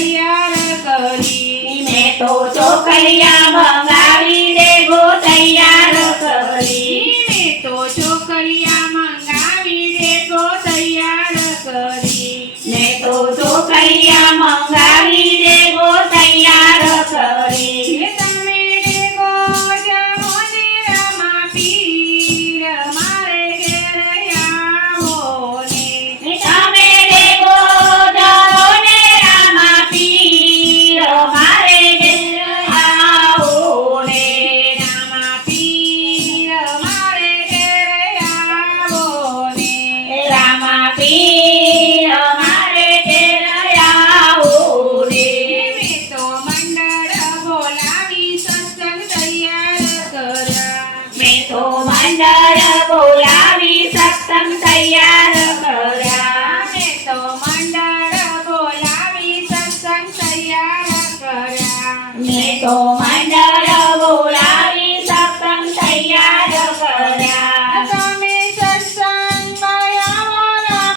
તૈયાર કરી મેં તો ચોકરિયા મંગાવી દેગો તૈયાર કરી મેં તો ચોકરિયા મંગાવી દેગો તૈયાર કરી મેં તો ચોકરિયા મંગાવી દેગો તૈયાર કરી તમે દેગો જમો ને રમા પીર મારે ઘેર આવો ને તમે દેગો જાઓ ને રામા પીર મારે ઘેર આવો ને રામા પીર મારે ઘેર આવો ને રામા પીર મારે ઘેર આવો ને મેં તો મંડળ બોલાવી સત્સંગ તૈયાર કર્યા મેં તો મંડળ બોલાવી સત્સંગ તૈયાર કર્યા મેં તો મંડળ બોલાવી સત્સંગ તૈયાર કર્યા મેં તો મંડળ